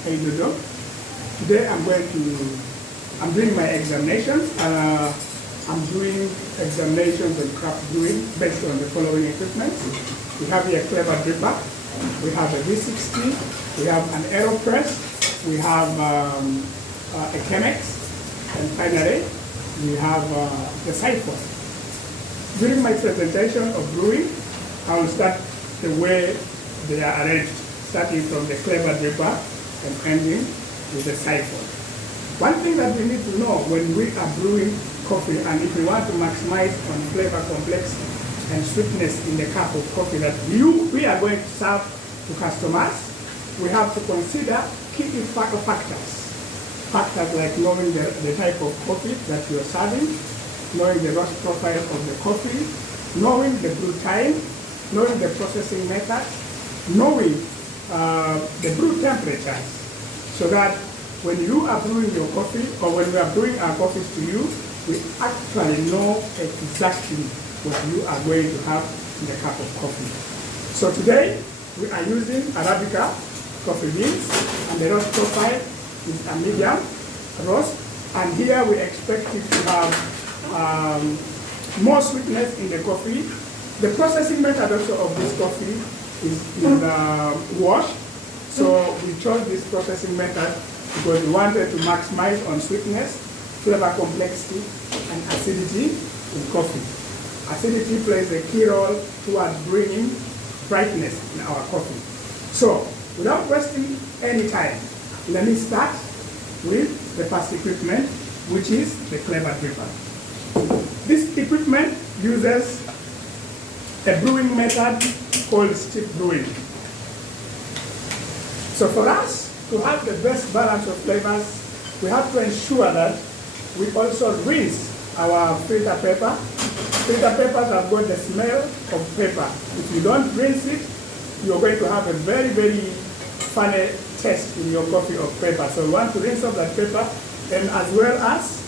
Hey Dodo. Today I'm doing my examinations. I'm doing examinations on craft brewing based on the following equipment. We have here a clever dripper, we have a V60, we have an Aeropress, we have a Chemex, and finally we have the Syphon. During my presentation of brewing, I will start the way they are arranged, starting from the clever dripper and ending with the Syphon. One thing that we need to know when we are brewing coffee, and if we want to maximize on flavor complexity and sweetness in the cup of coffee that we are going to serve to customers, we have to consider key factors. Factors like knowing the type of coffee that you are serving, knowing the roast profile of the coffee, knowing the brew time, knowing the processing methods, knowing the brew temperatures, so that when you are brewing your coffee, or when we are brewing our coffees to you, we actually know exactly what you are going to have in the cup of coffee. So today, we are using Arabica coffee beans, and the roast profile is a medium roast, and here we expect it to have more sweetness in the coffee. The processing method also of this coffee is wash. So we chose this processing method because we wanted to maximize on sweetness, flavor complexity, and acidity in coffee. Acidity plays a key role towards bringing brightness in our coffee. So without wasting any time, let me start with the first equipment, which is the clever dripper. This equipment uses a brewing method called steep brewing. So for us to have the best balance of flavors, we have to ensure that we also rinse our filter paper. Filter papers have got the smell of paper. If you don't rinse it, you're going to have a very, very funny taste in your coffee of paper. So we want to rinse off that paper, and as well as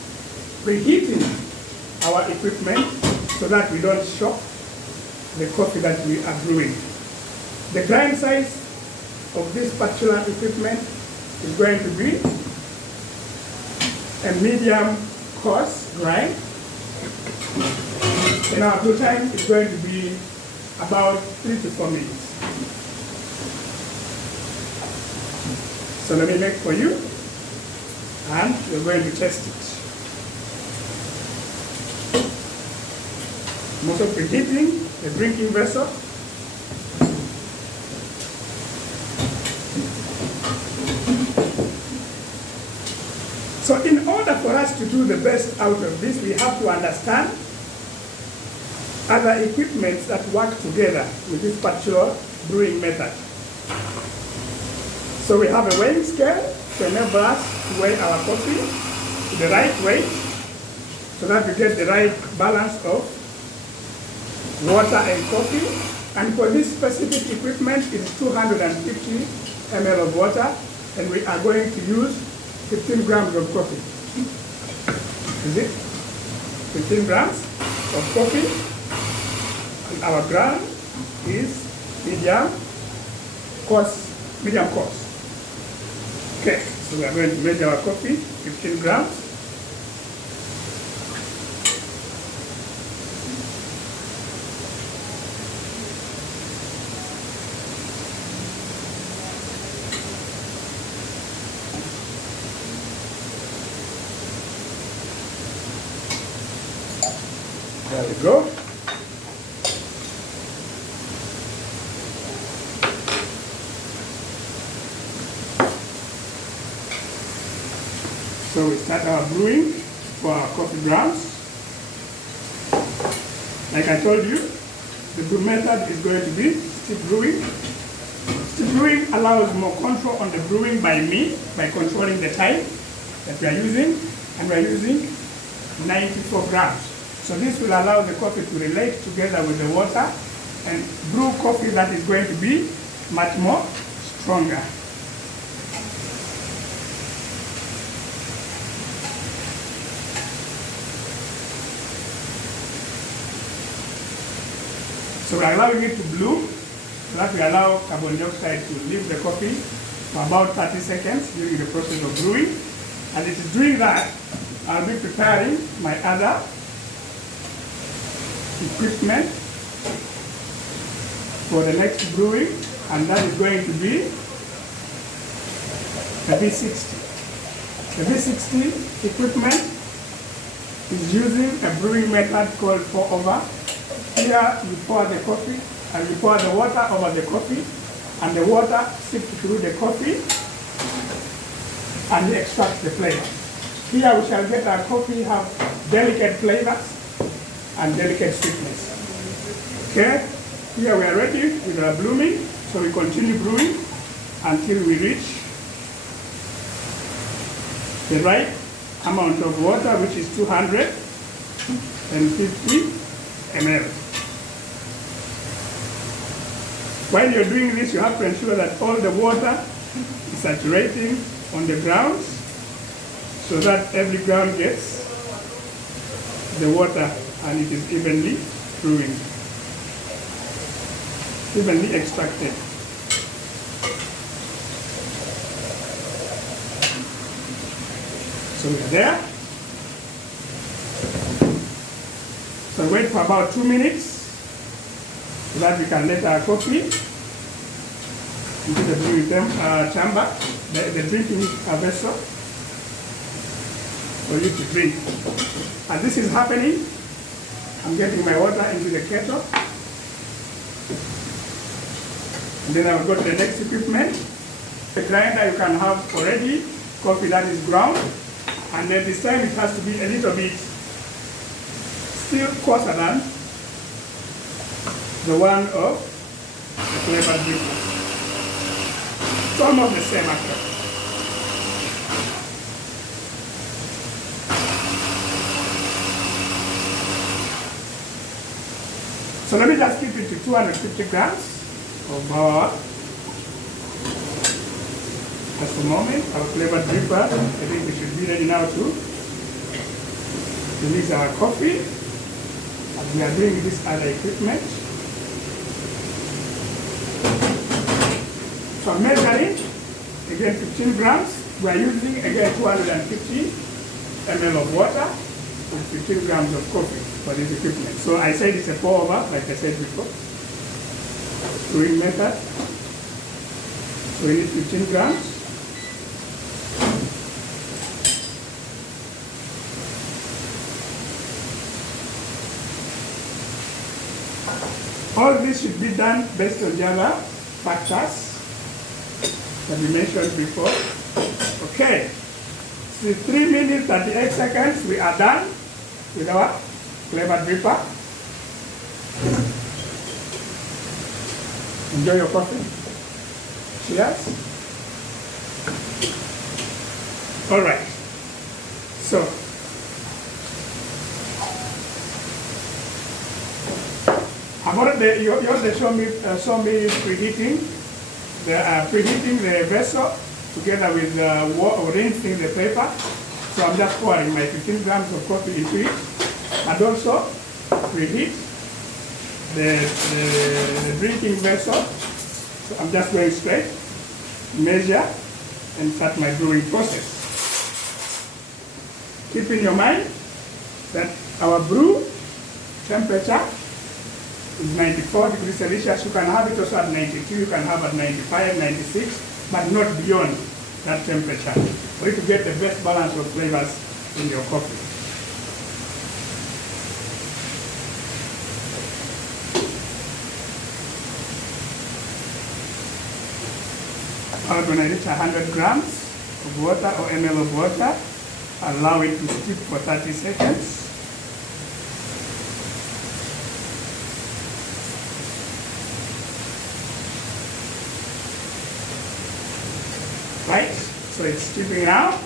preheating our equipment so that we don't shock the coffee that we are brewing. The grind size of this particular equipment is going to be a medium coarse grind, and our brew time is going to be about 3 to 4 minutes. So let me make for you, and we're going to test it. I'm also preheating the drinking vessel. So in order for us to do the best out of this, we have to understand other equipments that work together with this particular brewing method. So we have a weighing scale to enable us to weigh our coffee to the right weight, so that we get the right balance of water and coffee. And for this specific equipment, it's 250 ml of water, and we are going to use 15 grams of coffee. Is it? 15 grams of coffee. And our ground is medium coarse. Okay, so we are going to measure our coffee, 15 grams. There we go. So we start our brewing for our coffee grounds. Like I told you, the brew method is going to be steep brewing. Steep brewing allows more control on the brewing by me, by controlling the time that we are using, and we are using 94 grams. So this will allow the coffee to relate together with the water and brew coffee that is going to be much more stronger. So we are allowing it to bloom, so that we allow carbon dioxide to leave the coffee for about 30 seconds during the process of brewing. And it is doing that, I'll be preparing my other equipment for the next brewing, and that is going to be the V60. The V60 equipment is using a brewing method called pour over. Here you pour the coffee, and you pour the water over the coffee, and the water seeps through the coffee and extracts the flavor. Here we shall get our coffee have delicate flavors and delicate sweetness. Okay, here we are ready with our brewing, so we continue brewing until we reach the right amount of water, which is 250 ml. While you're doing this, you have to ensure that all the water is saturating on the grounds, so that every ground gets the water and it is evenly brewing, evenly extracted. So we're there. So wait for about 2 minutes so that we can let our coffee into the brewing chamber, the drinking vessel for you to drink. And this is happening. I'm getting my water into the kettle. And then I will go to the next equipment. The grinder, you can have already coffee that is ground. And then this time it has to be a little bit still coarser than the one of the flavored drink. It's almost the same actually. So let me just keep it to 250 grams of flour. Just a moment, our flavored dripper, I think we should be ready now to mix our coffee. And we are doing this other equipment. So I'm measuring, again 15 grams. We are using again 250 ml of water and 15 grams of coffee for this equipment. So I said it's a pour over, like I said before. Brewing method. So we need 15 grams. All this should be done based on the other factors that we mentioned before. Okay, so 3 minutes 38 seconds, we are done with our flavored dripper. Enjoy your coffee. Cheers. All right. So, you also saw me preheating the vessel together with rinsing the paper. So I'm just pouring my 15 grams of coffee into it, and also preheat the drinking vessel. So I'm just going straight, measure, and start my brewing process. Keep in your mind that our brew temperature is 94 degrees Celsius. You can have it also at 92, you can have at 95, 96, but not beyond that temperature for you to get the best balance of flavors in your coffee. I'm going to reach 100 grams of water or ml of water. Allow it to steep for 30 seconds. Right, so it's steeping now.